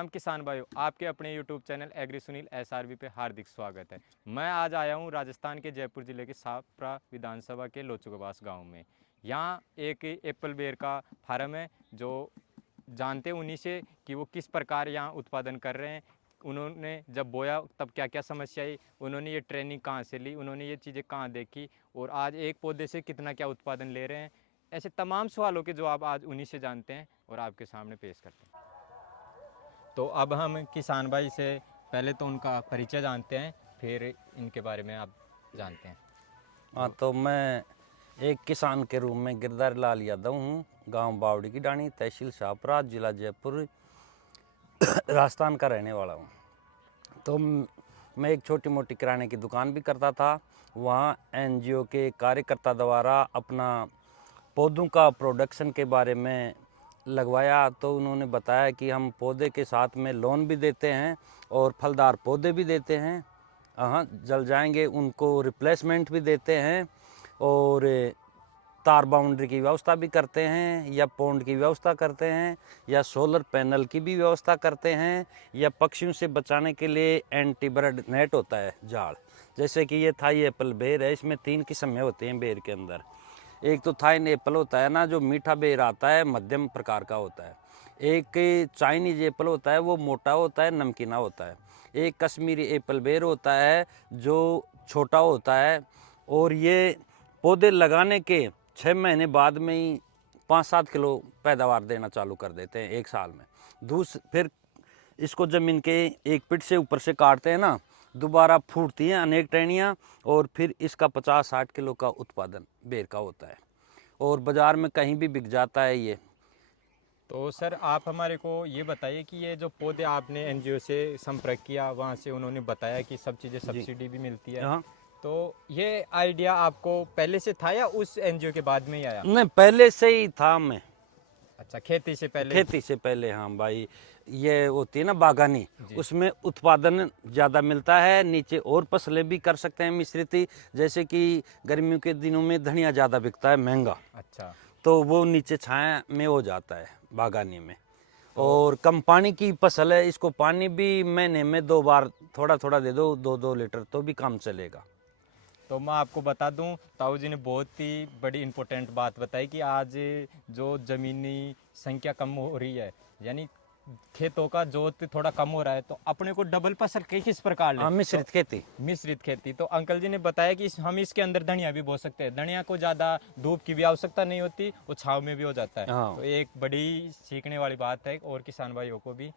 राम किसान भाइयों, आपके अपने YouTube channel agri Sunil SRV पे हार्दिक स्वागत है। मैं आज आया हूँ राजस्थान के जयपुर जिले के सापरा विधानसभा के लोचुकबास गांव में। यहाँ एक एप्पल बेर का फार्म है। जो जानते हैं उन्हीं से कि वो किस प्रकार यहाँ उत्पादन कर रहे हैं। उन्होंने जब बोया तब क्या क्या समस्या आई, उन्होंने ये ट्रेनिंग कहाँ से ली, उन्होंने ये चीज़ें कहाँ देखी और आज एक पौधे से कितना क्या उत्पादन ले रहे हैं। ऐसे तमाम सवालों के जवाब आज उन्हीं से जानते हैं और आपके सामने पेश करते हैं। तो अब हम किसान भाई से पहले तो उनका परिचय जानते हैं, फिर इनके बारे में आप जानते हैं। हाँ, तो मैं एक किसान के रूप में गिरधारी लाल यादव हूँ। गांव बावड़ी की डाणी, तहसील शाहपुरा, जिला जयपुर, राजस्थान का रहने वाला हूँ। तो मैं एक छोटी मोटी किराने की दुकान भी करता था। वहाँ NGO के कार्यकर्ता द्वारा अपना पौधों का प्रोडक्शन के बारे में लगवाया, तो उन्होंने बताया कि हम पौधे के साथ में लोन भी देते हैं और फलदार पौधे भी देते हैं। हाँ, जल जाएंगे उनको रिप्लेसमेंट भी देते हैं और तार बाउंड्री की व्यवस्था भी करते हैं, या पौंड की व्यवस्था करते हैं, या सोलर पैनल की भी व्यवस्था करते हैं, या पक्षियों से बचाने के लिए एंटी बर्ड नेट होता है, जाल। जैसे कि ये थाई एप्पल बेर है, इसमें 3 किस्में होती हैं बेर के अंदर। एक तो थाई एप्पल होता है ना, जो मीठा बेर आता है, मध्यम प्रकार का होता है। एक चाइनीज एप्पल होता है, वो मोटा होता है, नमकीना होता है। एक कश्मीरी एप्पल बेर होता है, जो छोटा होता है। और ये पौधे लगाने के 6 महीने बाद में ही 5-7 किलो पैदावार देना चालू कर देते हैं एक साल में। फिर इसको जमीन के एक फीट से ऊपर से काटते हैं ना, दोबारा फूटती हैं अनेक टहनियाँ, और फिर इसका 50-60 किलो का उत्पादन बेर का होता है और बाज़ार में कहीं भी बिक जाता है ये। तो सर आप हमारे को ये बताइए कि ये जो पौधे आपने NGO से संपर्क किया, वहाँ से उन्होंने बताया कि सब चीज़ें जी सब्सिडी भी मिलती है, हाँ, तो ये आइडिया आपको पहले से था या उस NGO के बाद में ही आया? नहीं, पहले से ही था मैं, अच्छा, खेती से पहले ही। खेती से पहले। हाँ भाई, ये होती है ना बागानी, जी। उसमें उत्पादन ज़्यादा मिलता है। नीचे और फसलें भी कर सकते हैं मिश्रित ही, जैसे कि गर्मियों के दिनों में धनिया ज़्यादा बिकता है महंगा, अच्छा, तो वो नीचे छाया में हो जाता है बागानी में। तो और कम पानी की फसल है, इसको पानी भी महीने में 2 बार थोड़ा थोड़ा दे दो, 2-2 लीटर, तो भी काम चलेगा। तो मैं आपको बता दूं, ताऊ जी ने बहुत ही बड़ी इम्पोर्टेंट बात बताई कि आज जो ज़मीनी संख्या कम हो रही है, यानी खेतों का जोत थोड़ा कम हो रहा है, तो अपने को डबल फसल किस प्रकार ले। हाँ, तो मिश्रित खेती। मिश्रित खेती, तो अंकल जी ने बताया कि हम इसके अंदर धनिया भी बो सकते हैं। धनिया को ज़्यादा धूप की भी आवश्यकता नहीं होती, वो छाँव में भी हो जाता है। तो हाँ, एक बड़ी सीखने वाली बात है और किसान भाइयों को भी।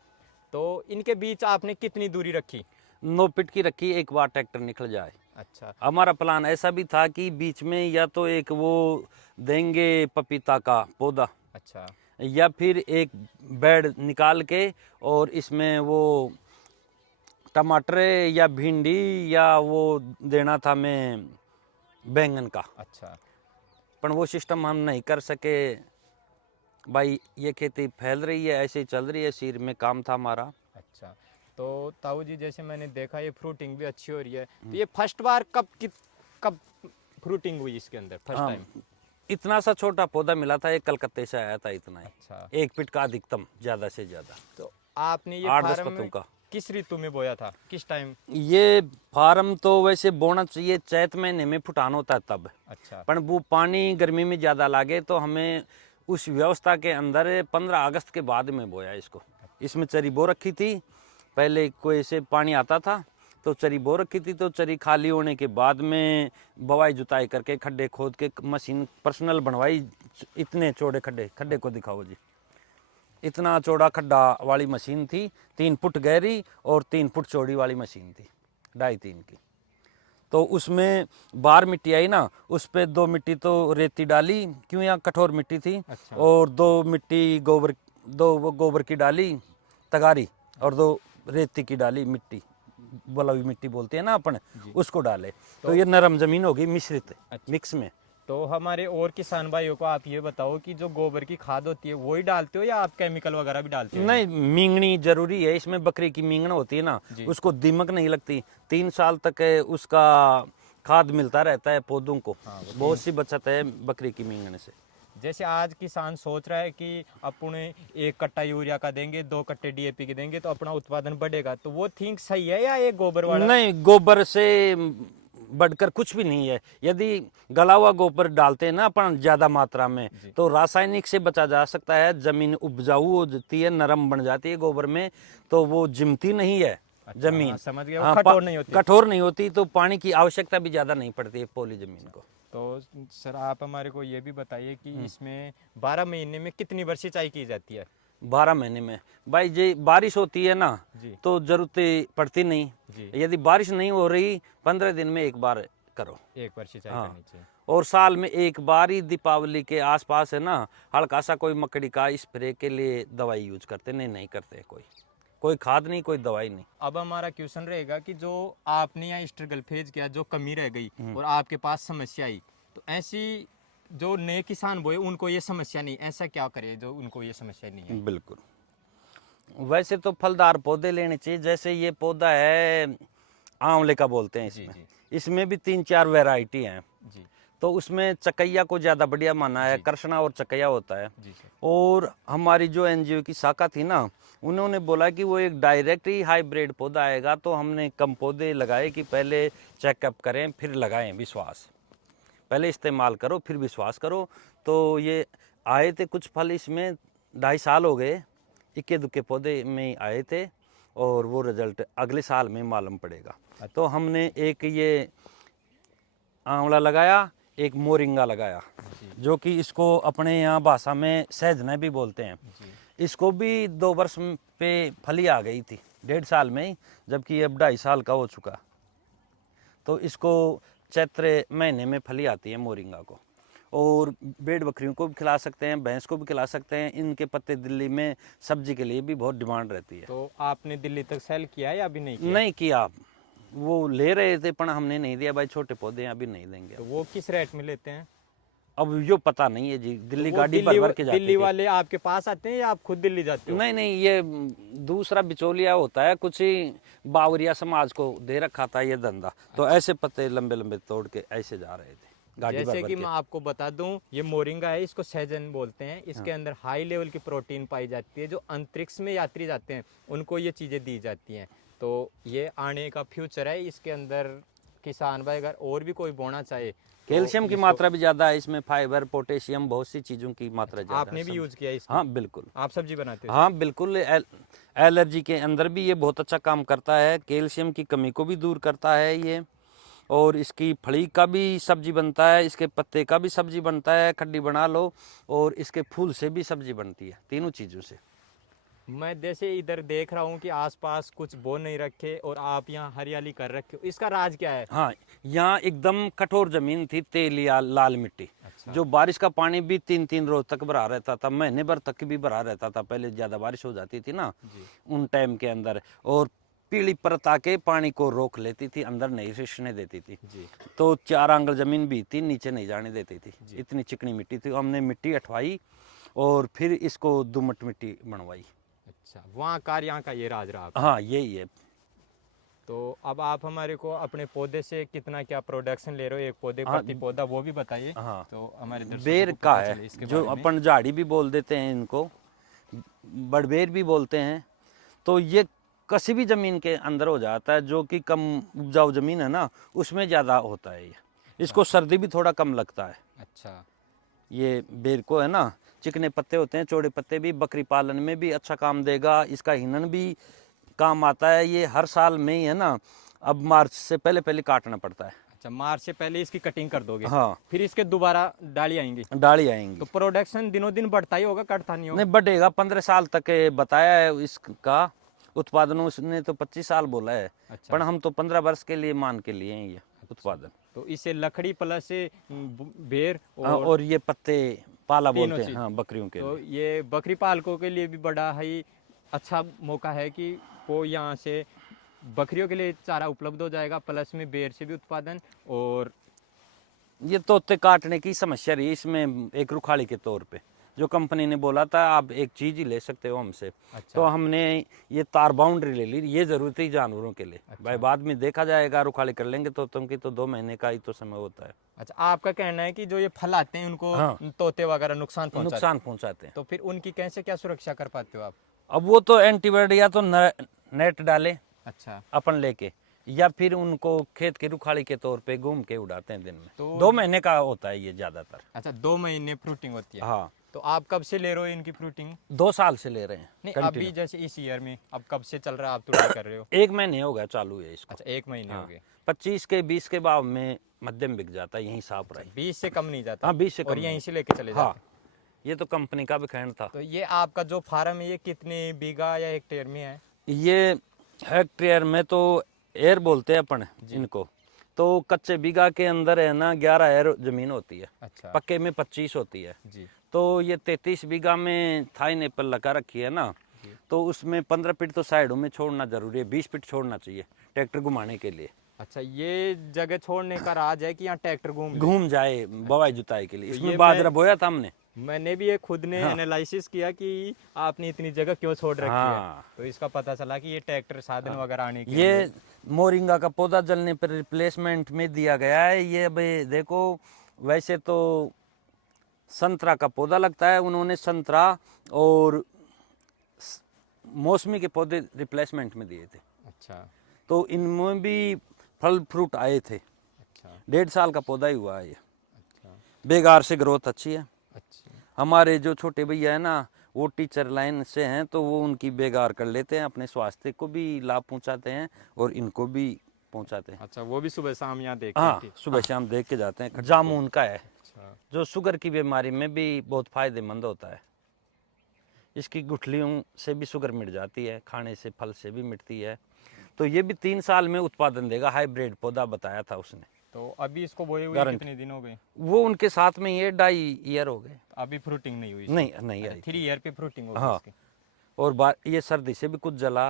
तो इनके बीच आपने कितनी दूरी रखी? 9 फीट की रखी, एक बार ट्रैक्टर निकल जाए। अच्छा। हमारा प्लान ऐसा भी था कि बीच में या तो एक वो देंगे पपीता का पौधा, अच्छा। या फिर एक बेड निकाल के और इसमें वो टमाटर या भिंडी या वो देना था मैं बैंगन का। अच्छा। पर वो सिस्टम हम नहीं कर सके भाई, ये खेती फैल रही है, ऐसे ही चल रही है, सिर में काम था हमारा। अच्छा, तो ताऊ जी जैसे मैंने देखा ये फ्रूटिंग भी अच्छी हो रही है, तो ये फर्स्ट बार कब फ्रूटिंग हुई इसके अंदर फर्स्ट हाँ, टाइम? इतना सा छोटा पौधा मिला था, एक कलकत्ते से आया था, इतना ही, अच्छा, 1 फीट का अधिकतम, ज़्यादा से ज़्यादा तो आपने ये 8-10 फार्म पत्तों का। किस ऋतु में बोया था, किस टाइम? ये फार्म तो वैसे बोना चाहिए चैत महीने में, फुटान होता है तब। अच्छा। पर वो पानी गर्मी में ज़्यादा लागे, तो हमें उस व्यवस्था के अंदर 15 अगस्त के बाद में बोया इसको। इसमें चरी बो रखी थी, पहले कोई से पानी आता था तो चरी बो रखी थी, तो चरी खाली होने के बाद में बवाई जुताई करके खड्डे खोद के मशीन पर्सनल बनवाई। इतने चौड़े खड्डे, खड्डे को दिखाओ जी, इतना चौड़ा खड्डा वाली मशीन थी, 3 फुट गहरी और 3 फुट चौड़ी वाली मशीन थी, 2.5-3 की। तो उसमें बार मिट्टी आई ना, उस पे 2 मिट्टी तो रेती डाली, क्यों, यहाँ कठोर मिट्टी थी, अच्छा। और 2 मिट्टी गोबर, 2 वो गोबर की डाली तगारी, और 2 रेती की डाली मिट्टी, बलुई मिट्टी बोलते हैं ना अपन, जी। उसको डाले। तो तो ये नरम जमीन होगी मिश्रित, अच्छा, मिक्स में। तो हमारे और किसान भाइयों को आप ये बताओ कि जो गोबर की खाद होती है वही डालते हो या आप केमिकल वगैरह भी डालते हो? नहीं, मींगनी जरूरी है इसमें, बकरी की मींगन होती है ना, जी। उसको दीमक नहीं लगती, 3 साल तक उसका खाद मिलता रहता है पौधों को। हाँ, वो बहुत सी बचत है बकरी की मींगन से। जैसे आज किसान सोच रहा है कि अपन 1 कट्टा यूरिया का देंगे, 2 कट्टे डीएपी के देंगे तो अपना उत्पादन बढ़ेगा, तो वो थिंक सही है या ये गोबर वाला? नहीं, गोबर से बढ़कर कुछ भी नहीं है। यदि गला हुआ गोबर डालते हैं ना अपन ज्यादा मात्रा में, जी। तो रासायनिक से बचा जा सकता है। जमीन उपजाऊ हो जाती है, नरम बन जाती है गोबर में, तो वो जिमती नहीं है अच्छा, जमीन। हाँ, समझ गया, वो हाँ, कठोर नहीं होती। कठोर नहीं होती, तो पानी की आवश्यकता भी ज्यादा नहीं पड़ती है पौली जमीन को। तो सर आप हमारे को ये भी बताइए कि इसमें 12 महीने में कितनी बार सिंचाई की जाती है? 12 महीने में भाई जी बारिश होती है ना, जी तो जरूरत पड़ती नहीं। जी, यदि बारिश नहीं हो रही, 15 दिन में एक बार करो। 1 बार सिंचाई हाँ, करनी चाहिए। और साल में एक बार ही दीपावली के आसपास है ना, हल्का सा कोई मकड़ी का स्प्रे के लिए दवाई यूज करते, नहीं करते। कोई खाद नहीं, कोई दवाई नहीं। अब हमारा क्वेश्चन रहेगा कि जो आपने यहाँ स्ट्रगल फेज किया, जो कमी रह गई और आपके पास समस्या आई, तो ऐसी जो नए किसान बोए उनको ये समस्या नहीं, ऐसा क्या करे जो उनको ये समस्या नहीं है? बिल्कुल। वैसे तो फलदार पौधे लेने चाहिए। जैसे ये पौधा है आंवले का बोलते हैं, जी इसमें जी इसमें भी 3-4 वैरायटी हैं। जी तो उसमें चकैया को ज़्यादा बढ़िया माना है, जी। कृष्णा और चकैया होता है। जी सर। और हमारी जो एनजीओ की शाखा थी ना, उन्होंने बोला कि वो एक डायरेक्ट ही हाइब्रिड पौधा आएगा, तो हमने कम पौधे लगाए कि पहले चेकअप करें फिर लगाएं। विश्वास पहले इस्तेमाल करो फिर विश्वास करो। तो ये आए थे कुछ फल, इसमें 2.5 साल हो गए, इक्के दुक्के पौधे में आए थे, और वो रिजल्ट अगले साल में मालूम पड़ेगा। तो हमने एक ये आंवला लगाया, एक मोरिंगा लगाया, जी जो कि इसको अपने यहाँ भाषा में सहजना भी बोलते हैं। जी इसको भी 2 वर्ष पे फली आ गई थी, 1.5 साल में ही, जबकि अब 2.5 साल का हो चुका। तो इसको चैत्र महीने में फली आती है मोरिंगा को। और भेड़ बकरियों को भी खिला सकते हैं, भैंस को भी खिला सकते हैं। इनके पत्ते दिल्ली में सब्जी के लिए भी बहुत डिमांड रहती है। तो आपने दिल्ली तक सेल किया है या अभी नहीं किया? नहीं किया, वो ले रहे थे पर हमने नहीं दिया भाई, छोटे पौधे हैं अभी नहीं देंगे। तो वो किस रेट में लेते हैं? अब यो पता नहीं है जी, दिल्ली तो वो गाड़ी भर भर के जाती दिल्ली थी। वाले आपके पास आते हैं या आप खुद दिल्ली जाते हो? नहीं नहीं, ये दूसरा बिचौलिया होता है, कुछ ही बावरिया समाज को दे रखा था ये धंधा। तो ऐसे पत्ते लंबे लंबे तोड़ के ऐसे जा रहे थे गाड़ी भर जैसे भर कि के। मैं आपको बता दूं, ये मोरिंगा है, इसको सहजन बोलते हैं। इसके अंदर हाई लेवल की प्रोटीन पाई जाती है। जो अंतरिक्ष में यात्री जाते हैं उनको ये चीज़ें दी जाती हैं। तो ये आने का फ्यूचर है इसके अंदर। किसान भाई अगर और भी कोई बोना चाहे तो कैल्शियम की इसको- मात्रा भी ज़्यादा है इसमें, फाइबर, पोटेशियम, बहुत सी चीज़ों की मात्रा ज़्यादा है। आपने भी यूज किया इसको? हाँ बिल्कुल। आप सब्जी बनाते हो? हाँ बिल्कुल, एलर्जी के अंदर भी ये बहुत अच्छा काम करता है। कैल्शियम की कमी को भी दूर करता है ये। और इसकी फली का भी सब्जी बनता है, इसके पत्ते का भी सब्जी बनता है, खड्डी बना लो। और इसके फूल से भी सब्जी बनती है, तीनों चीज़ों से। मैं जैसे इधर देख रहा हूँ कि आसपास कुछ बो नहीं रखे और आप यहाँ हरियाली कर रखे हो, इसका राज क्या है? हाँ, यहाँ एकदम कठोर जमीन थी, तेल या लाल मिट्टी। अच्छा। जो बारिश का पानी भी 3-3 रोज तक भरा रहता था, महीने भर तक भी भरा रहता था। पहले ज़्यादा बारिश हो जाती थी ना जी उन टाइम के अंदर, और पीली परत आके पानी को रोक लेती थी, अंदर नहीं रिसने देती थी। जी तो 4 आंगल जमीन भी थी, नीचे नहीं जाने देती थी, जी। इतनी चिकनी मिट्टी थी। हमने मिट्टी हटवाई और फिर इसको दोमट मिट्टी बनवाई। अच्छा, वहाँ कार यहाँ का ये राज रहा आपका। हाँ यही है। तो अब आप हमारे को अपने पौधे से कितना क्या प्रोडक्शन ले रहे हो, एक पौधे हाँ, प्रति पौधा, वो भी बताइए। हाँ, तो हमारे दर्शकों बेर को का पता है, चले इसके जो बारे में। अपन झाड़ी भी बोल देते हैं इनको, बड़बेर भी बोलते हैं। तो ये किसी भी ज़मीन के अंदर हो जाता है, जो कि कम उपजाऊ ज़मीन है ना, उसमें ज़्यादा होता है ये। इसको सर्दी भी थोड़ा कम लगता है। अच्छा। ये बेर को है ना, चिकने पत्ते होते हैं, चौड़े पत्ते भी बकरी पालन में भी अच्छा काम देगा। इसका हिनन भी काम आता है। ये हर साल में ही है ना, अब मार्च से पहले पहले काटना पड़ता है। अच्छा, मार्च से पहले इसकी कटिंग कर दोगे? हाँ, फिर इसके दोबारा डाली आएंगी? डाली आएंगी। तो प्रोडक्शन दिनों दिन बढ़ता ही होगा, कटता नहीं होगा? नहीं, बढ़ेगा। 15 साल तक बताया है इसका उत्पादन, उसने तो 25 साल बोला है। अच्छा। पर हम तो 15 वर्ष के लिए मान के लिए हैं ये उत्पादन। तो इसे लकड़ी प्लस से बेर हाँ, और और ये पत्ते पाला तीनों बोलते हैं, चीज। हाँ, बकरियों के तो लिए। ये बकरी पालकों के लिए भी बड़ा ही अच्छा मौका है कि वो यहाँ से बकरियों के लिए चारा उपलब्ध हो जाएगा, प्लस में बेर से भी उत्पादन। और ये तोते काटने की समस्या रही इसमें एक रुखाली के तौर पे, जो कंपनी ने बोला था आप एक चीज ही ले सकते हो हमसे। अच्छा। तो हमने ये तार बाउंड्री ले ली, ये जरूरत है जानवरों के लिए। भाई बाद में देखा जाएगा, रुखाली कर लेंगे तो तुमकी तो 2 महीने का ही तो समय होता है। अच्छा, आपका कहना है कि जो ये फल आते हैं उनको हाँ। तोते वगैरह नुकसान पहुंचाते नुकसान पहुंचाते हैं, हैं। तो फिर उनकी कैसे क्या सुरक्षा कर पाते हो आप? अब वो तो एंटीबायोटिक या तो नेट डाले अच्छा। अपन लेके, या फिर उनको खेत की रुखाली के तौर पे घूम के उड़ाते हैं दिन में। तो 2 महीने का होता है ये ज्यादातर। अच्छा, 2 महीने फ्रूटिंग होती है। हाँ, तो आप कब से ले रहे हो इनकी फ्रूटिंग? 2 साल से ले रहे हैं नहीं, कंटिन्यू। अभी जैसे इस ईयर में अब कब से चल रहा है, आप तुड़ाई कर रहे हो? 1 महीने हो गया चालू है इसको। अच्छा, 1 महीने हो हाँ, गए। 25 के 20 के भाव में मध्यम बिक जाता है, यहीं साफ रहा। 20 से कम नहीं जाता? हाँ, 20 से और कम यहीं नहीं। से लेके चले हाँ, जाते? ये तो कंपनी का भी खैर था। तो ये आपका जो फार्म है ये कितने बीघा या हेक्टेयर में है? ये हेक्टेयर में तो एयर बोलते हैं अपन इनको। तो कच्चे बीघा के अंदर है ना 11 एयर जमीन होती है, अच्छा। पक्के में 25 होती है। जी। तो ये 33 बीघा में थाइन एप्पल लगा रखी है ना, जी। तो उसमें 15 फीट तो साइडों में छोड़ना जरूरी है, 20 फीट छोड़ना चाहिए ट्रैक्टर घुमाने के लिए। अच्छा, ये जगह छोड़ने का राज है कि यहाँ ट्रैक्टर घूम ले? घूम जाए बवाई जुताई के लिए। तो इसमें ये बाजरा बोया था हमने। मैंने भी ये खुद ने हाँ। एनालिसिस किया कि आपने इतनी जगह क्यों छोड़ रखी है, हाँ, तो इसका पता चला कि ये ट्रैक्टर साधन वगैरह आने के लिए। ये मोरिंगा का पौधा जलने पर रिप्लेसमेंट में दिया गया है। ये भाई देखो, वैसे तो संतरा का पौधा लगता है, उन्होंने संतरा और मौसमी के पौधे रिप्लेसमेंट में दिए थे। अच्छा। तो इनमें भी फल फ्रूट आए थे। अच्छा। 1.5 साल का पौधा ही हुआ है ये। अच्छा। बेगार से ग्रोथ अच्छी है। अच्छा। हमारे जो छोटे भैया है ना, वो टीचर लाइन से हैं, तो वो उनकी बेगार कर लेते हैं, अपने स्वास्थ्य को भी लाभ पहुंचाते हैं और इनको भी पहुंचाते हैं। अच्छा, वो भी सुबह शाम यहाँ देखते हाँ, थे? सुबह शाम देख के जाते हैं। जामुन का है, अच्छा। जो शुगर की बीमारी में भी बहुत फायदेमंद होता है। इसकी गुठलियों से भी शुगर मिट जाती है, खाने से फल से भी मिटती है। तो ये भी 3 साल में उत्पादन देगा, हाइब्रिड पौधा बताया था उसने। तो अभी इसको बोए हुए गारंटी। कितने दिन हो गए? वो उनके साथ में ये 2.5 ईयर हो गए। अभी फ्रूटिंग नहीं हुई इसकी? नहीं नहीं आई। 3 ईयर पे फ्रूटिंग होगी हाँ। इसकी। और ये सर्दी से भी कुछ जला।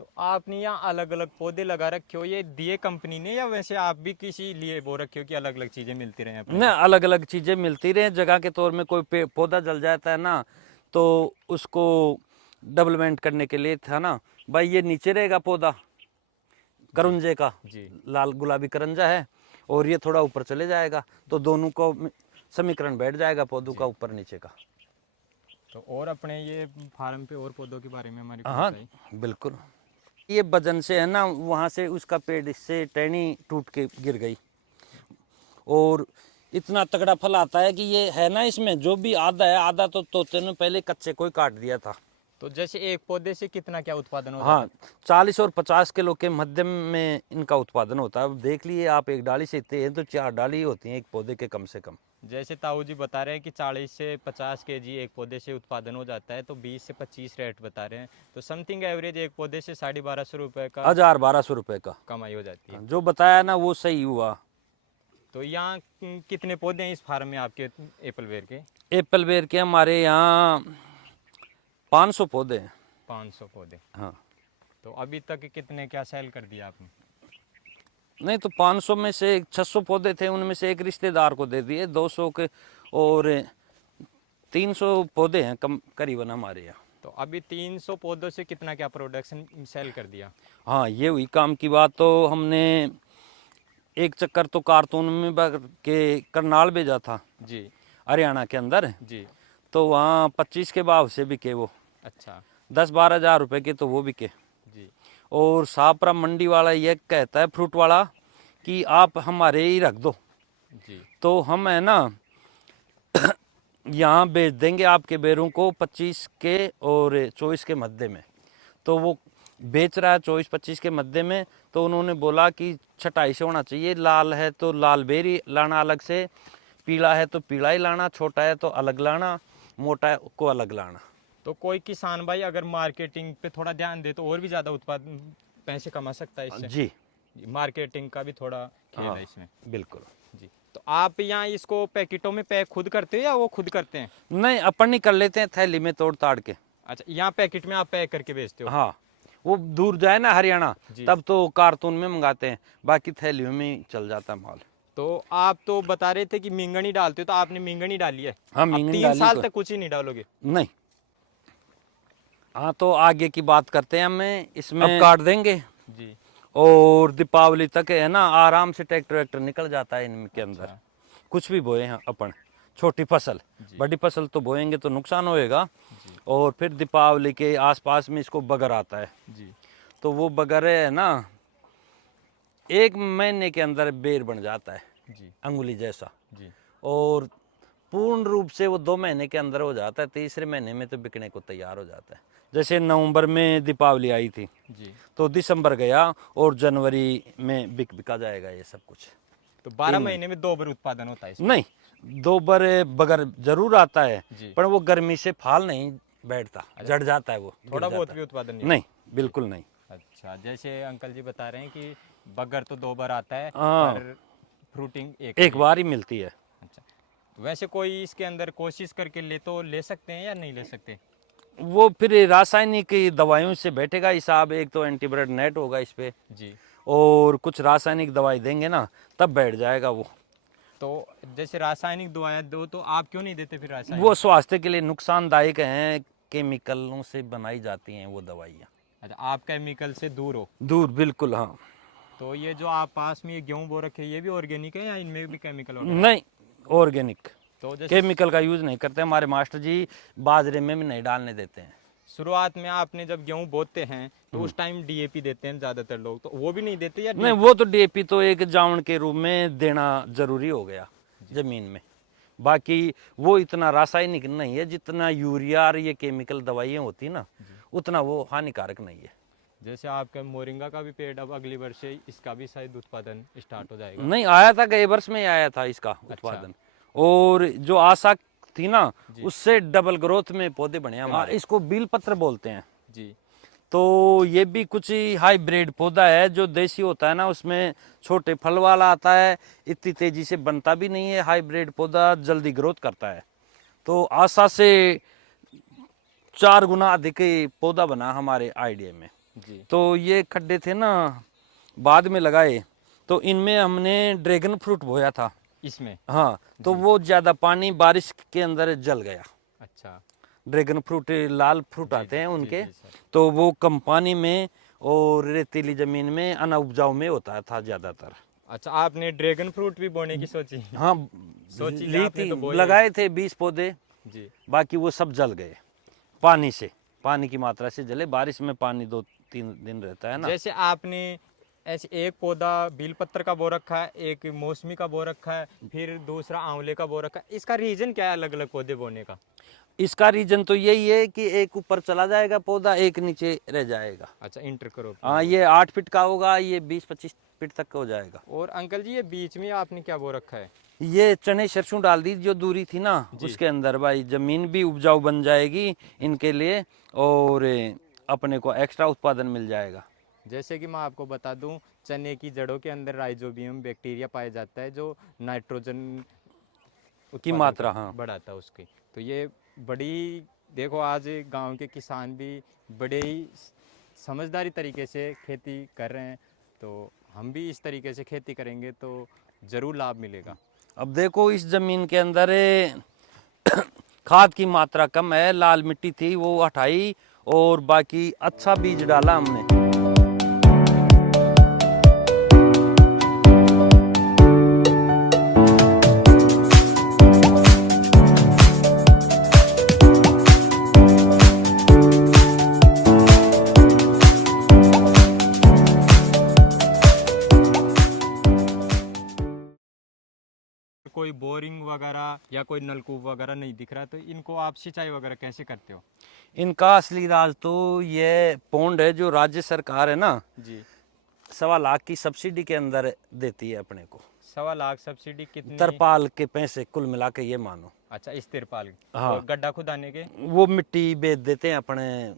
तो आपने यहाँ अलग अलग पौधे लगा रखे हो, ये दिए कंपनी ने या वैसे आप भी किसी लिए वो रखे हो कि अलग अलग चीजें मिलती रहे अपने? ना, अलग अलग चीजें मिलती रहे। जगह के तौर में कोई पौधा जल जाता है ना, तो उसको डेवलपमेंट करने के लिए था ना भाई, ये नीचे रहेगा पौधा करंजे का, जी। लाल गुलाबी करंजा है, और ये थोड़ा ऊपर चले जाएगा, तो दोनों को समीकरण बैठ जाएगा पौधों का ऊपर नीचे का। तो और अपने ये फार्म पे और पौधों के बारे में हमारे को हाँ, बताइए। बिल्कुल। ये वजन से है ना, वहाँ से उसका पेड़ से टहनी टूट के गिर गई, और इतना तगड़ा फल आता है कि ये है ना, इसमें जो भी आधा है, आधा तो तोते ने पहले कच्चे को ही काट दिया था। तो जैसे एक पौधे से कितना क्या उत्पादन होता हाँ, है? 40 और 50 किलो के मध्यम में इनका उत्पादन होता है। अब देख लिए आप, एक डाली से इतने हैं तो 4 डाली होती हैं एक पौधे के कम से कम। जैसे ताऊ जी बता रहे हैं कि 40 से 50 केजी एक पौधे से उत्पादन हो जाता है, तो 20 से 25 रेट बता रहे हैं, तो समथिंग एवरेज एक पौधे से 1250 रुपये का 1200 रुपये का कमाई हो जाती है। जो बताया ना, वो सही हुआ। तो यहाँ कितने पौधे हैं इस फार्म में आपके एप्पल वेयर के? एप्पल बेर के हमारे यहाँ 500 पौधे हैं। 500 पौधे। हाँ, तो अभी तक कितने क्या सेल कर दिया आपने? नहीं तो 500 में से 600 पौधे थे, उनमें से एक रिश्तेदार को दे दिए 200 के, और 300 पौधे हैं कम करीबन हमारे यहाँ। तो अभी 300 पौधों से कितना क्या प्रोडक्शन सेल कर दिया? हाँ, ये हुई काम की बात। तो हमने एक चक्कर तो कारतून में भर के करनाल भेजा था, जी। हरियाणा के अंदर। जी। तो वहाँ 25 के भाव से बिके वो, अच्छा। 10-12 हज़ार रुपये के तो वो बिके। जी। और सापरा मंडी वाला ये कहता है, फ्रूट वाला, कि आप हमारे ही रख दो, जी। तो हम है ना यहाँ बेच देंगे आपके बेरों को 25 के और 24 के मध्य में। तो वो बेच रहा है 24-25 के मध्य में। तो उन्होंने बोला कि छटाई से होना चाहिए, लाल है तो लाल बेरी लाना अलग से, पीला है तो पीला ही लाना, छोटा है तो अलग लाना, मोटा है को अलग लाना। तो कोई किसान भाई अगर मार्केटिंग पे थोड़ा ध्यान दे तो और भी ज़्यादा उत्पादन पैसे कमा सकता है इससे? जी, मार्केटिंग का भी थोड़ा खेल हाँ, है इसमें। बिल्कुल। जी। तो आप यहाँ इसको पैकेटों में पैक खुद करते हो या वो खुद करते हैं? नहीं, अपन नहीं कर लेते हैं, थैली में तोड़ ताड़ के। अच्छा, यहाँ पैकेट में आप पैक करके बेचते हो? हाँ, वो दूर जाए ना हरियाणा, जी। तब तो कारतून में मंगाते हैं, बाकी थैलियों में ही चल जाता है माल। तो आप तो बता रहे थे कि मींगनी डालते हो, तो आपने मींगनी डाली है। हाँ, अब मींगनी 3 डाली साल को तक कुछ ही नहीं डालोगे? नहीं। हाँ, तो आगे की बात करते हैं हमें इसमें। अब काट देंगे जी। और दीपावली तक है ना आराम से ट्रैक्टर वैक्टर निकल जाता है इनके अंदर। अच्छा। कुछ भी बोए हैं अपन, छोटी फसल, जी। बड़ी फसल तो बोएंगे तो नुकसान होएगा। जी। और फिर दीपावली के आसपास में इसको बगर आता है, जी। तो वो बगर है ना 1 महीने के अंदर बेर बन जाता है, जी। अंगुली जैसा। जी। और पूर्ण रूप से वो 2 महीने के अंदर हो जाता है, तीसरे महीने में तो बिकने को तैयार हो जाता है। जैसे नवंबर में दीपावली आई थी, जी। तो दिसंबर गया और जनवरी में बिका जाएगा ये सब कुछ। तो 12 3 महीने महीने में 2 बार उत्पादन होता है इसमें? नहीं, 2 बार बगर जरूर आता है, जी। पर वो गर्मी से फाल नहीं बैठता, अच्छा, जड़ जाता है, वो गिर थोड़ा बहुत जाता भी है। उत्पादन नहीं नहीं, होता? जी। बिल्कुल नहीं। अच्छा, जैसे अंकल जी बता रहे हैं कि बगर तो 2 बार आता है, हाँ, पर फ्रूटिंग एक एक बार ही। बार ही मिलती है। अच्छा, वैसे कोई इसके अंदर कोशिश करके तो ले सकते हैं या नहीं ले सकते? वो फिर रासायनिक दवाइयों से बैठेगा हिसाब, एक तो एंटीबायोटिक नेट होगा इस पे, जी। और कुछ रासायनिक दवाई देंगे ना, तब बैठ जाएगा वो। तो जैसे रासायनिक दवाएं दो, तो आप क्यों नहीं देते फिर वो रासायनिक? स्वास्थ्य के लिए नुकसानदायक हैं, केमिकलों से बनाई जाती हैं वो दवाइयाँ। अच्छा, आप केमिकल से दूर हो। दूर, बिल्कुल, हाँ। तो ये जो आप पास में ये गेहूं बो रखे हैं, ये भी ऑर्गेनिक है या इनमें भी केमिकल वगैरह है? नहीं, ऑर्गेनिक। तो जैसे केमिकल का यूज नहीं करते हमारे मास्टर जी, बाजरे में भी नहीं डालने देते हैं। शुरुआत में आपने जब गेहूं बोते हैं तो उस टाइम डीएपी देते हैं ज़्यादातर लोग, तो वो भी नहीं देते या नहीं, वो तो डीएपी तो एक जावण के रूप में देना जरूरी हो गया जमीन में। बाकी वो इतना रासायनिक नहीं है जितना यूरिया और ये केमिकल दवाइयाँ होती ना, उतना वो हानिकारक नहीं है। जैसे आपका मोरिंगा का भी पेड़ अब अगली वर्ष से इसका भी शायद उत्पादन स्टार्ट हो जाएगा? नहीं, आया था, गए वर्ष में ही आया था इसका अच्छा। उत्पादन। और जो आशा थी ना, जी। उससे डबल ग्रोथ में पौधे बने हमारे। इसको बील पत्र बोलते हैं। जी। तो ये भी कुछ हाइब्रिड पौधा है, जो देसी होता है ना उसमें छोटे फल वाला आता है, इतनी तेजी से बनता भी नहीं है। हाइब्रिड पौधा जल्दी ग्रोथ करता है। तो आशा से 4 गुना अधिक पौधा बना हमारे आइडिया में। जी। तो ये खड्डे थे ना, बाद में लगाए, तो इनमें हमने ड्रैगन फ्रूट बोया था। इसमें? हाँ, तो जी। वो ज़्यादा पानी बारिश के अंदर जल गया। अच्छा। ड्रैगन फ्रूट लाल फ्रूट जी। आते जी। हैं जी। उनके, जी सर। तो वो कम पानी में और रेतीली ज़मीन में अनउपजाऊ में होता था ज़्यादातर। अच्छा, आपने ड्रैगन फ्रूट भी बोने की सोची? हाँ, सोची कि ली आपने थी, तो बोए। लगाए थे 20 पौधे, जी। बाकी वो सब जल गए पानी से। पानी की मात्रा से जले, बारिश में पानी 2-3 दिन रहता है ना। जैसे आपने ऐसे एक पौधा बेलपत्र का बो रखा है, एक मौसमी का बो रखा है, फिर दूसरा आंवले का बो रखा है, इसका रीजन क्या है अलग अलग पौधे बोने का? इसका रीजन तो यही है कि एक ऊपर चला जाएगा पौधा, एक नीचे रह जाएगा। अच्छा, इंटर हाँ, क्रॉपिंग। ये 8 फीट का होगा, ये 20-25 फीट तक का हो जाएगा। और अंकल जी, ये बीच में आपने क्या बो रखा है? ये चने सरसों डाल दी, जो दूरी थी ना जी। उसके अंदर, भाई जमीन भी उपजाऊ बन जाएगी इनके लिए, और अपने को एक्स्ट्रा उत्पादन मिल जाएगा। जैसे कि मैं आपको बता दूं, चने की जड़ों के अंदर राइजोबियम बैक्टीरिया पाया जाता है, जो नाइट्रोजन की उत्पादन मात्रा, हाँ। बढ़ाता है उसकी। तो ये बड़ी, देखो आज गांव के किसान भी बड़े ही समझदारी तरीके से खेती कर रहे हैं, तो हम भी इस तरीके से खेती करेंगे तो ज़रूर लाभ मिलेगा। अब देखो इस जमीन के अंदर खाद की मात्रा कम है, लाल मिट्टी थी वो हटाई, और बाकी अच्छा बीज डाला हमने। कोई बोरिंग वगैरह या कोई नलकूप वगैरह नहीं दिख रहा, तो इनको आप सिंचाई वगैरह कैसे करते हो? इनका असली राज तो ये पौंड है, जो राज्य सरकार है ना, जी। 1.25 लाख की सब्सिडी के अंदर देती है अपने को। 1.25 सब्सिडी कितनी? तरपाल के पैसे कुल मिला के ये मानो। अच्छा, इस तिरपाल हाँ, और गड्ढा खुदाने के? वो मिट्टी बेच देते हैं अपने,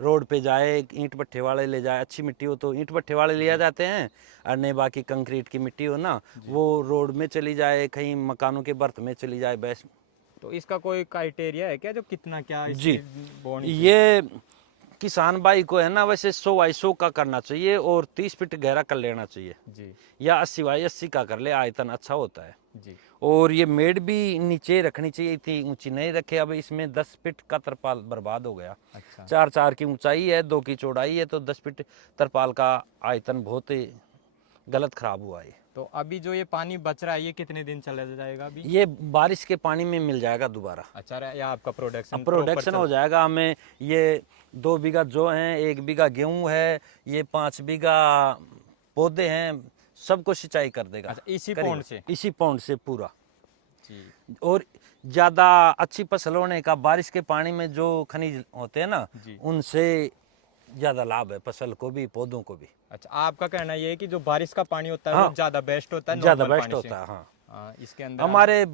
रोड पे जाए ईंट भट्ठे वाले ले जाए, अच्छी मिट्टी हो तो ईंट भट्ठे वाले लिया जाते हैं, और नहीं बाकी कंक्रीट की मिट्टी हो ना, वो रोड में चली जाए, कहीं मकानों के बर्थ में चली जाए, बस। तो इसका कोई क्राइटेरिया है क्या, जो कितना क्या जी, इसमें बोनी चाहिए? ये किसान भाई को है ना वैसे 100 बाई 100 का करना चाहिए और 30 फीट गहरा कर लेना चाहिए, जी या 80 बाई 80 का कर ले, आयतन अच्छा होता है। जी। और ये मेड़ भी नीचे रखनी चाहिए, इतनी ऊंची नहीं रखे। अब इसमें 10 फीट का तरपाल बर्बाद हो गया। अच्छा 4 की ऊंचाई है, 2 की चौड़ाई है, तो 10 फीट तरपाल का आयतन बहुत ही गलत खराब हुआ है। तो अभी जो ये पानी बच रहा है ये कितने दिन चला जाएगा अभी? ये बारिश के पानी में मिल जाएगा दोबारा। अच्छा या आपका अब प्रोडक्शन प्रोडक्शन हो जाएगा। हमें ये 2 बीघा जो है, 1 बीघा गेहूं है, ये 5 बीघा पौधे हैं, सबको सिंचाई कर देगा। अच्छा इसी करेगा। पौंड से? इसी पौंड से पूरा। जी और ज्यादा अच्छी फसल होने का बारिश के पानी में जो खनिज होते हैं ना, जी। उनसे ज्यादा लाभ है फसल को भी, पौधों को भी। अच्छा आपका कहना ये है कि जो बारिश का पानी होता है हाँ, वो ज़्यादा बेस्ट होता है ज्यादा नॉर्मल बेस्ट पानी से? होता है। हाँ, इसके अंदर हमारे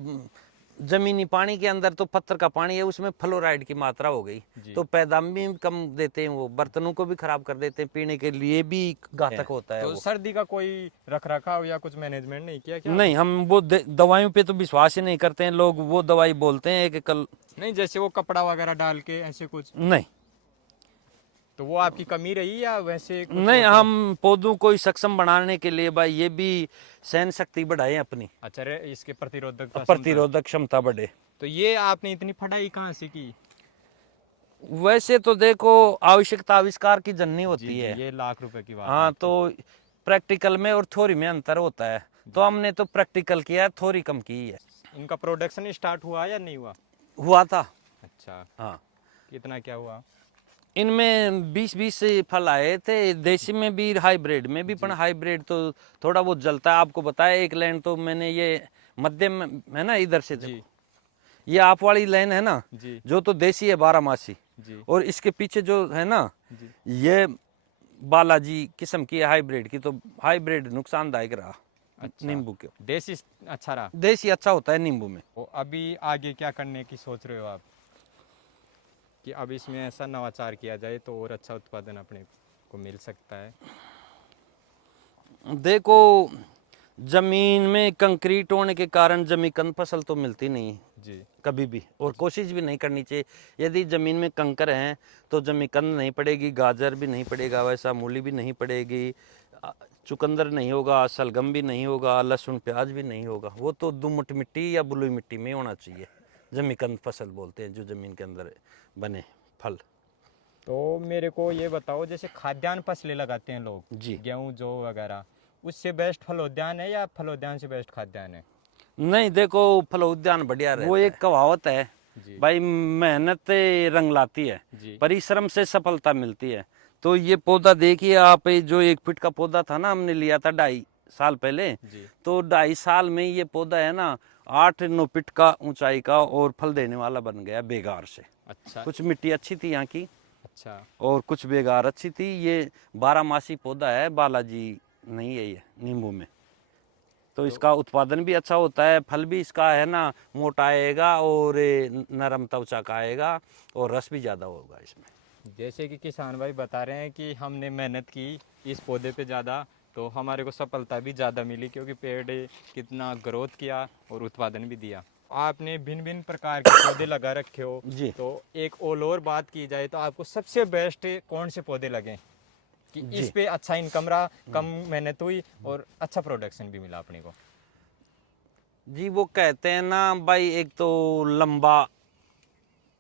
जमीनी पानी के अंदर तो पत्थर का पानी है, उसमें फ्लोराइड की मात्रा हो गई, जी। तो पैदावार भी कम देते हैं, वो बर्तनों को भी खराब कर देते हैं, पीने के लिए भी घातक होता है तो वो। सर्दी का कोई रख रखाव या कुछ मैनेजमेंट नहीं किया क्या? नहीं, हम वो दवाइयों पे तो विश्वास ही नहीं करते हैं लोग। वो दवाई बोलते हैं कि कल, नहीं जैसे वो कपड़ा वगैरह डाल के ऐसे कुछ, नहीं तो वो आपकी कमी रही या वैसे कुछ नहीं, और था? हम पौधों को ही सक्षम बनाने के लिए भाई ये भी सहन शक्ति बढ़ाए अपनी, अच्छा इसके प्रतिरोधकता क्षमता। प्रतिरोधक क्षमता बढ़े। तो ये आपने इतनी पढ़ाई कहाँ से की? वैसे तो देखो, आवश्यकता आविष्कार की जननी जी होती जी, है। ये लाख रुपए की बात है हाँ, आपकी। तो प्रैक्टिकल में और थ्योरी में अंतर होता है, तो हमने तो प्रैक्टिकल किया है, थ्योरी कम की है। इनका प्रोडक्शन स्टार्ट हुआ या नहीं हुआ? हुआ था। अच्छा हाँ, कितना क्या हुआ? इनमें 20-20 से फल आए थे, देसी में भी हाइब्रिड में भी। पर हाइब्रिड तो थोड़ा बहुत जलता है। आपको बताया, एक लाइन तो मैंने ये मध्यम है ना, इधर से जी देखो, ये आप वाली लाइन है ना, जी जो तो देसी है 12 मासी, जी और इसके पीछे जो है ना, जी। ये बालाजी किस्म की है हाइब्रिड की। तो हाइब्रिड नुकसानदायक रहा अच्छा नींबू के। देसी अच्छा रहा। देसी अच्छा होता है नींबू में। तो अभी आगे क्या करने की सोच रहे हो आप कि अब इसमें ऐसा नवाचार किया जाए तो और अच्छा उत्पादन अपने को मिल सकता है? देखो, जमीन में कंक्रीट होने के कारण जमीकंद फसल तो मिलती नहीं है जी कभी भी, और कोशिश भी नहीं करनी चाहिए। यदि जमीन में कंकर हैं तो जमीकंद नहीं पड़ेगी, गाजर भी नहीं पड़ेगा, वैसा मूली भी नहीं पड़ेगी, चुकंदर नहीं होगा, सलगम भी नहीं होगा, लहसुन प्याज भी नहीं होगा। वो तो दोमट मिट्टी या बलुई मिट्टी में होना चाहिए। जमीकंद फसल बोलते हैं जो जमीन के अंदर बने फल। तो मेरे को ये बताओ, जैसे खाद्यान्न फसलें लगाते हैं लोग, जी, गेहूं जौ वगैरह, उससे बेस्ट फलोद्यान है या फलोद्यान से बेस्ट खाद्यान्न है? नहीं देखो, फल उद्यान बढ़िया रहता है। वो एक कहावत है जी भाई, मेहनत रंग लाती है, जी परिश्रम से सफलता मिलती है। तो ये पौधा देखिए आप, ये जो 1 फीट का पौधा था ना, हमने लिया था 2.5 साल पहले, जी। तो 2.5 साल में ये पौधा है ना 8-9 फीट का ऊंचाई का और फल देने वाला बन गया बेगार से। अच्छा कुछ मिट्टी अच्छी थी यहाँ की, अच्छा और कुछ बेगार अच्छी थी। ये 12 मासी पौधा है, बालाजी नहीं है ये नींबू में। तो इसका उत्पादन भी अच्छा होता है, फल भी इसका है ना मोटा आएगा, और नरम त्वचा का आएगा, और रस भी ज़्यादा होगा इसमें। जैसे कि किसान भाई बता रहे हैं कि हमने मेहनत की इस पौधे पे ज़्यादा, तो हमारे को सफलता भी ज़्यादा मिली क्योंकि पेड़ कितना ग्रोथ किया और उत्पादन भी दिया। आपने भिन्न भिन्न प्रकार के पौधे लगा रखे हो, जी तो एक और बात की जाए तो आपको सबसे बेस्ट कौन से पौधे लगे कि जी इस पे अच्छा इनकम रहा, कम मेहनत हुई और अच्छा प्रोडक्शन भी मिला अपने को? जी, वो कहते हैं ना भाई, एक तो लंबा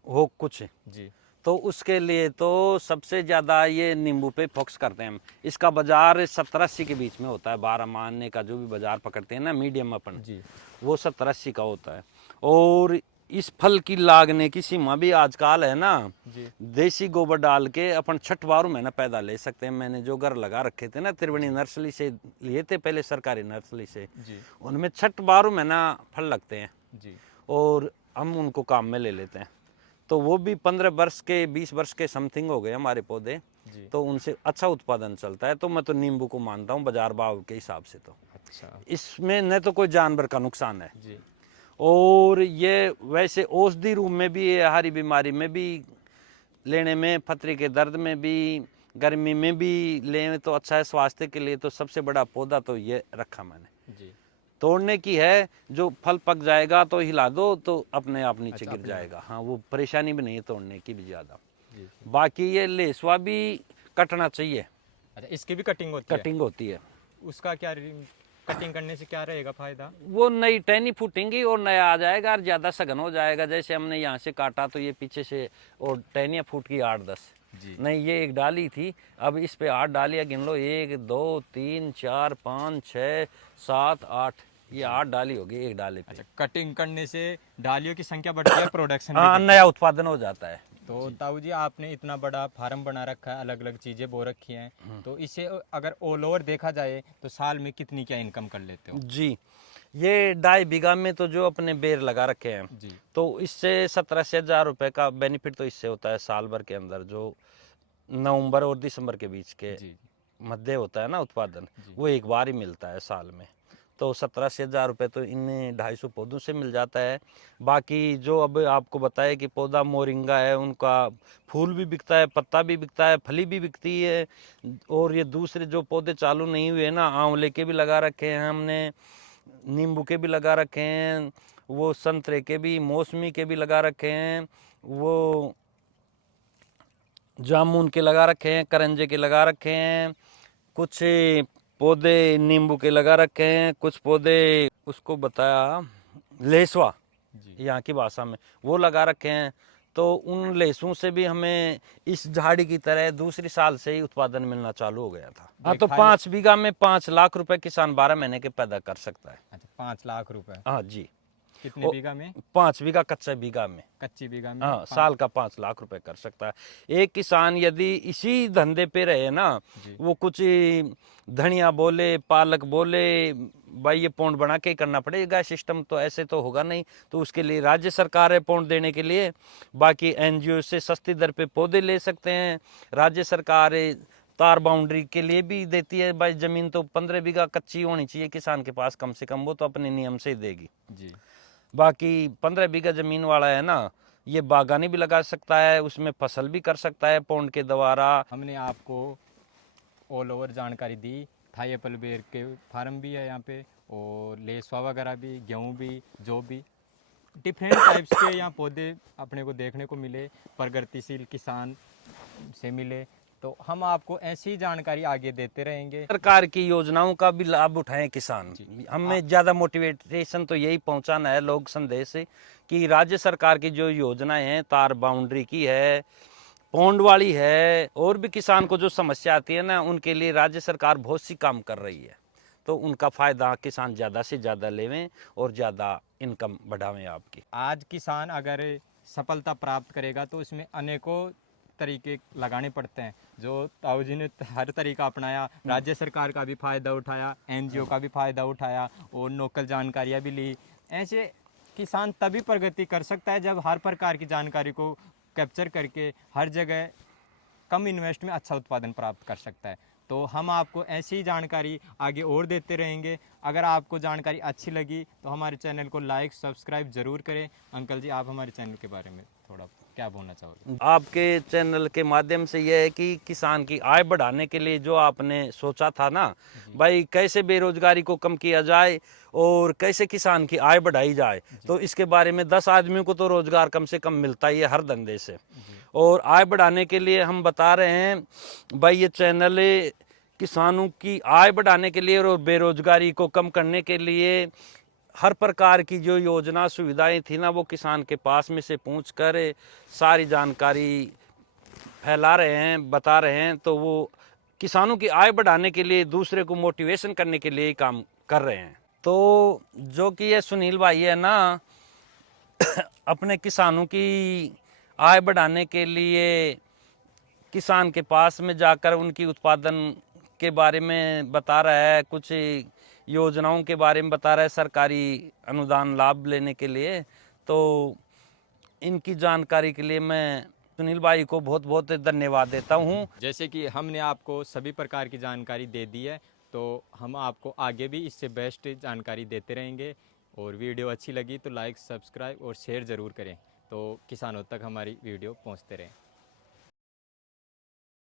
हो कुछ, जी तो उसके लिए तो सबसे ज़्यादा ये नींबू पे फोकस करते हैं हम। इसका बाजार 70-80 के बीच में होता है। 12 माह का जो भी बाजार पकड़ते हैं ना मीडियम अपन, जी वो 70-80 का होता है। और इस फल की लागने की सीमा भी आजकल है ना, जी देसी गोबर डाल के अपन 6 महीना पैदा ले सकते हैं। मैंने जो घर लगा रखे थे ना, त्रिवेणी नर्सरी से लिए थे पहले, सरकारी नर्सरी से, जी उनमें 6-12 महीना फल लगते हैं, जी और हम उनको काम में ले लेते हैं। तो वो भी 15 वर्ष के 20 वर्ष के समथिंग हो गए हमारे पौधे, जी। तो उनसे अच्छा उत्पादन चलता है। तो मैं तो नींबू को मानता हूँ बाजार भाव के हिसाब से। तो अच्छा इसमें न तो कोई जानवर का नुकसान है, जी और ये वैसे औषधि रूप में भी, ये हरी बीमारी में भी लेने में, फतरी के दर्द में भी, गर्मी में भी लें तो अच्छा है स्वास्थ्य के लिए। तो सबसे बड़ा पौधा तो ये रखा मैंने। जी। तोड़ने की है, जो फल पक जाएगा तो हिला दो तो अपने आप नीचे अच्छा, गिर अपने आप। जाएगा। हाँ, वो परेशानी भी नहीं है तोड़ने की भी ज़्यादा। जी। बाकी ये लेसवा भी कटना चाहिए, अच्छा, इसकी भी कटिंग होती है? कटिंग होती है। उसका क्या कटिंग करने से क्या रहेगा फायदा? वो नई टहनी फूटेंगी और नया आ जाएगा और ज़्यादा सघन हो जाएगा। जैसे हमने यहाँ से काटा तो ये पीछे से और टहनियाँ फूट गई 8-10। जी। नहीं, ये एक डाली थी, अब इस पे 8 डालियाँ गिन लो, 1 2 3 4 5 6 7 8, ये 8 डाली होगी एक डाले पे। अच्छा, कटिंग करने से डालियों की संख्या बढ़ती है, प्रोडक्शन भी हाँ, बढ़ता नया उत्पादन हो जाता है। है। तो ताऊ जी, आपने इतना बड़ा फार्म बना रखा है, अलग अलग चीज़ें बो रखी हैं, तो इसे अगर ऑल ओवर देखा जाए तो साल में कितनी क्या इनकम कर लेते हो? जी, ये 2.5 बीघा में तो जो अपने बेर लगा रखे हैं, जी। तो इससे 17 से 1000 रुपये का बेनिफिट तो इससे होता है साल भर के अंदर। जो नवंबर और दिसंबर के बीच के जी। मध्य होता है ना उत्पादन, जी। वो एक बार ही मिलता है साल में। तो 17 से 1000 रुपये तो इन 250 पौधों से मिल जाता है। बाकी जो अब आपको बताया कि पौधा मोरिंगा है, उनका फूल भी बिकता है, पत्ता भी बिकता है, फली भी बिकती है। और ये दूसरे जो पौधे चालू नहीं हुए ना, आंवले के भी लगा रखे हैं हमने, नींबू के भी लगा रखे हैं, वो संतरे के भी, मौसमी के भी लगा रखे हैं, वो जामुन के लगा रखे हैं, करंजे के लगा रखे हैं, कुछ पौधे नींबू के लगा रखे हैं, कुछ पौधे उसको बताया लेसवा जी। यहाँ की भाषा में, वो लगा रखे हैं। तो उन लेसों से भी हमें इस झाड़ी की तरह दूसरी साल से ही उत्पादन मिलना चालू हो गया था। हाँ, तो 5 बीघा में 5 लाख रुपए किसान 12 महीने के पैदा कर सकता है। अच्छा, 5 लाख रुपए हाँ जी। कितने ओ, बीघा में? 5 बीघा कच्चे बीघा में, कच्ची बीघा में हाँ, साल का 5 लाख रुपए कर सकता है एक किसान यदि इसी धंधे पे रहे ना। जी। वो कुछ धनिया बोले, पालक बोले, भाई ये पौंड बना के ही करना पड़ेगा, सिस्टम तो ऐसे तो होगा नहीं। तो उसके लिए राज्य सरकार है पौंड देने के लिए। बाकी एनजीओ से सस्ती दर पे पौधे ले सकते हैं। राज्य सरकार तार बाउंड्री के लिए भी देती है। भाई जमीन तो 15 बीघा कच्ची होनी चाहिए किसान के पास कम से कम, वो तो अपने नियम से ही देगी। जी। बाकी 15 बीघा जमीन वाला है ना, ये बागानी भी लगा सकता है, उसमें फसल भी कर सकता है पौंड के द्वारा। हमने आपको ऑल ओवर जानकारी दी। थाई एप्पल बेर के फार्म भी है यहाँ पे, और लेसवा वगैरह भी, गेहूँ भी, जौ भी, डिफरेंट टाइप्स के यहाँ पौधे अपने को देखने को मिले, प्रगतिशील किसान से मिले। तो हम आपको ऐसी जानकारी आगे देते रहेंगे। सरकार की योजनाओं का भी लाभ उठाएं किसान। जी। हमें ज़्यादा मोटिवेशन तो यही पहुंचाना है लोग संदेश से कि राज्य सरकार की जो योजनाएं हैं, तार बाउंड्री की है, पौंड वाली है, और भी किसान को जो समस्या आती है ना, उनके लिए राज्य सरकार बहुत सी काम कर रही है। तो उनका फ़ायदा किसान ज़्यादा से ज़्यादा लेवें और ज़्यादा इनकम बढ़ावें आपकी। आज किसान अगर सफलता प्राप्त करेगा तो इसमें अनेकों तरीके लगाने पड़ते हैं। जो ताऊ जी ने हर तरीका अपनाया, राज्य सरकार का भी फ़ायदा उठाया, एनजीओ का भी फ़ायदा उठाया, और लोकल जानकारियाँ भी ली। ऐसे किसान तभी प्रगति कर सकता है जब हर प्रकार की जानकारी को कैप्चर करके हर जगह कम इन्वेस्ट में अच्छा उत्पादन प्राप्त कर सकता है। तो हम आपको ऐसी ही जानकारी आगे और देते रहेंगे। अगर आपको जानकारी अच्छी लगी तो हमारे चैनल को लाइक सब्सक्राइब ज़रूर करें। अंकल जी, आप हमारे चैनल के बारे में थोड़ा क्या बोलना चाहोगे? आपके चैनल के माध्यम से यह है कि किसान की आय बढ़ाने के लिए जो आपने सोचा था ना, भाई कैसे बेरोजगारी को कम किया जाए और कैसे किसान की आय बढ़ाई जाए, तो इसके बारे में 10 आदमियों को तो रोजगार कम से कम मिलता ही है हर धंधे से। और आय बढ़ाने के लिए हम बता रहे हैं भाई, ये चैनल किसानों की आय बढ़ाने के लिए और बेरोजगारी को कम करने के लिए हर प्रकार की जो योजना सुविधाएं थी ना, वो किसान के पास में से पूछ कर सारी जानकारी फैला रहे हैं, बता रहे हैं। तो वो किसानों की आय बढ़ाने के लिए, दूसरे को मोटिवेशन करने के लिए काम कर रहे हैं। तो जो कि ये सुनील भाई है ना, अपने किसानों की आय बढ़ाने के लिए किसान के पास में जाकर उनकी उत्पादन के बारे में बता रहा है, कुछ योजनाओं के बारे में बता रहा है, सरकारी अनुदान लाभ लेने के लिए। तो इनकी जानकारी के लिए मैं सुनील भाई को बहुत बहुत धन्यवाद देता हूँ। जैसे कि हमने आपको सभी प्रकार की जानकारी दे दी है, तो हम आपको आगे भी इससे बेस्ट जानकारी देते रहेंगे। और वीडियो अच्छी लगी तो लाइक सब्सक्राइब और शेयर ज़रूर करें, तो किसानों तक हमारी वीडियो पहुंचते रहें।